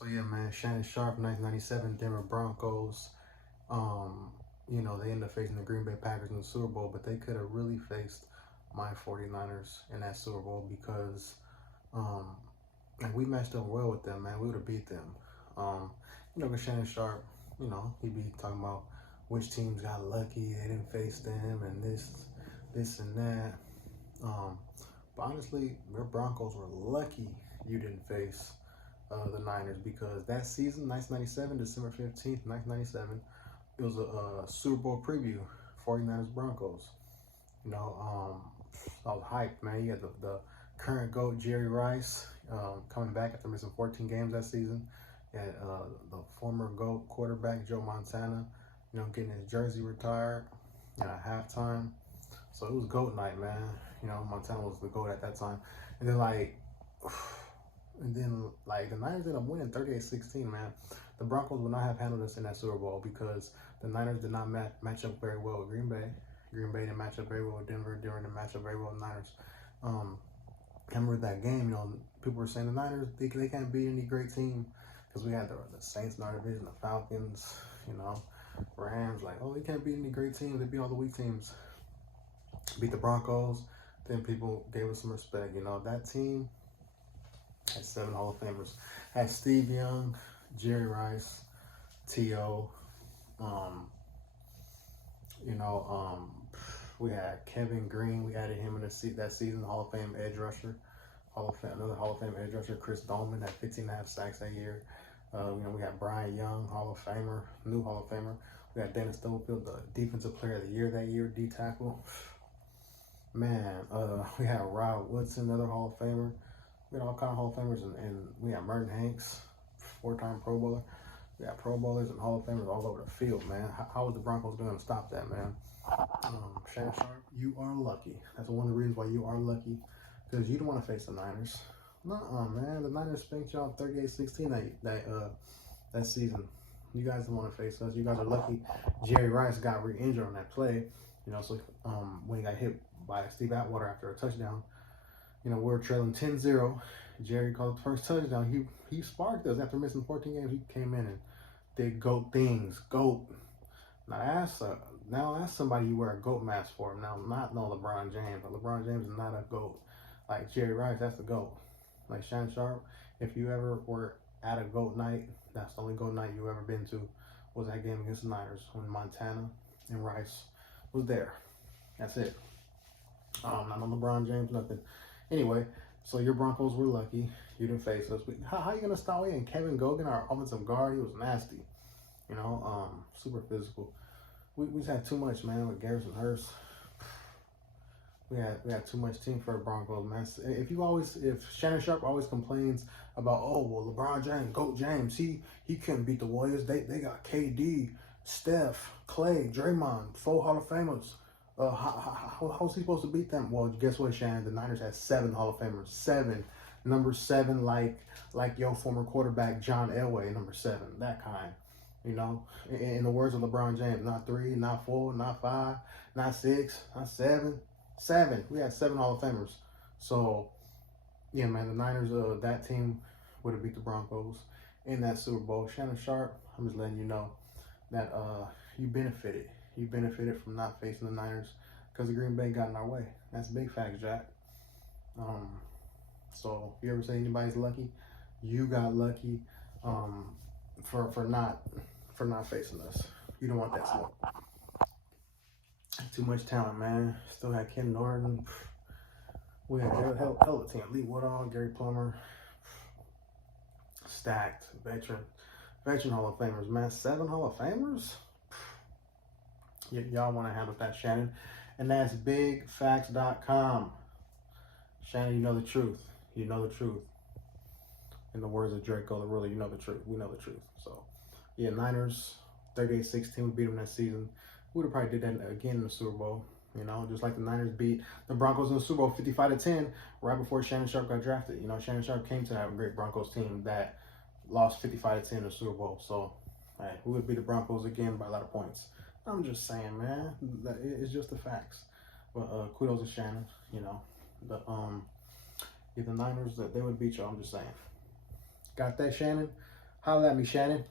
So yeah, man, Shannon Sharpe, 1997 Denver Broncos. They ended up facing the Green Bay Packers in the Super Bowl, but they could have really faced my 49ers in that Super Bowl because um, and we matched up well with them, man. We would have beat them. With Shannon Sharpe, he'd be talking about which teams got lucky, they didn't face them, and this and that. Um, but honestly, your Broncos were lucky you didn't face the Niners because that season, 1997, December 15th, 1997, it was a Super Bowl preview, 49ers Broncos. I was hyped, man. You had the current GOAT, Jerry Rice, coming back after missing 14 games that season. You had the former GOAT quarterback, Joe Montana, getting his jersey retired at halftime. So it was GOAT night, man. Montana was the GOAT at that time. And then, the Niners ended up winning 38-16, man. The Broncos would not have handled us in that Super Bowl because the Niners did not match up very well with Green Bay. Green Bay didn't match up very well with Denver. Denver didn't match up very well with the Niners. I remember that game, people were saying the Niners, they can't beat any great team because we had the Saints in our division, the Falcons, Rams. They can't beat any great teams. They beat all the weak teams. Beat the Broncos. Then people gave us some respect. That team had 7 Hall of Famers. Had Steve Young, Jerry Rice, T.O., we had Kevin Green. We added him in that season, Hall of Fame edge rusher. Another Hall of Fame edge rusher, Chris Dolman, had 15.5 sacks that year. We had Brian Young, Hall of Famer, new Hall of Famer. We had Dennis Stubblefield, the Defensive Player of the Year that year, D tackle. Man, we had Rod Woodson, another Hall of Famer. We had all kind of Hall of Famers, and we had Merton Hanks, 4-time Pro Bowler. We had Pro Bowlers and Hall of Famers all over the field, man. How was the Broncos going to stop that, man? Shannon Sharpe, you are lucky. That's one of the reasons why you are lucky, because you don't want to face the Niners. Nuh-uh, man. The Niners spanked y'all 38-16 that season. You guys don't want to face us. You guys are lucky. Jerry Rice got re-injured on that play. When he got hit by Steve Atwater after a touchdown, we were trailing 10-0. Jerry called the first touchdown. He sparked us after missing 14 games. He came in and did GOAT things. GOAT. Now that's somebody you wear a GOAT mask for. Now, not no LeBron James. LeBron James is not a GOAT. Like Jerry Rice, that's the GOAT. Like Shannon Sharpe, if you ever were at a GOAT night, that's the only GOAT night you ever been to, was that game against the Niners when Montana and Rice was there. That's it. Not on LeBron James, nothing. Anyway, so your Broncos were lucky. You didn't face us. But how you going to stop in? Kevin Gogan, our offensive guard, he was nasty. Super physical. We just had too much, man, with Garrison Hurst. We had too much team for the Broncos, man. If Shannon Sharpe always complains about, LeBron James, GOAT James, he couldn't beat the Warriors. They got KD, Steph, Clay, Draymond, 4 Hall of Famers. How's he supposed to beat them? Well, guess what, Shannon? The Niners had 7 Hall of Famers. 7. Number 7, like your former quarterback, John Elway, number 7. That kind. In the words of LeBron James, not 3, not 4, not 5, not 6, not 7. 7. We had 7 Hall of Famers. So, yeah, man, the Niners, that team would have beat the Broncos in that Super Bowl. Shannon Sharpe, I'm just letting you know that you benefited. You benefited from not facing the Niners because the Green Bay got in our way. That's big facts, Jack. So if you ever say anybody's lucky, you got lucky for not facing us. You don't want that smoke. Too much talent, man. Still had Ken Norton. We had hell of a team. Lee Woodall, Gary Plummer. Stacked. Veteran Hall of Famers, man. 7 Hall of Famers? Y'all want to handle that, Shannon. And that's bigfacts.com. Shannon, you know the truth. You know the truth. In the words of Draco the Ruler, you know the truth. We know the truth. So, yeah, Niners, 38-16, we beat them that season. We would have probably did that again in the Super Bowl. Just like the Niners beat the Broncos in the Super Bowl 55-10 right before Shannon Sharpe got drafted. Shannon Sharpe came to that great Broncos team that lost 55-10 in the Super Bowl. So, hey, we would beat the Broncos again by a lot of points. I'm just saying, man. It's just the facts. But kudos to Shannon. The Niners, they would beat y'all. I'm just saying. Got that, Shannon? Holla at me, Shannon.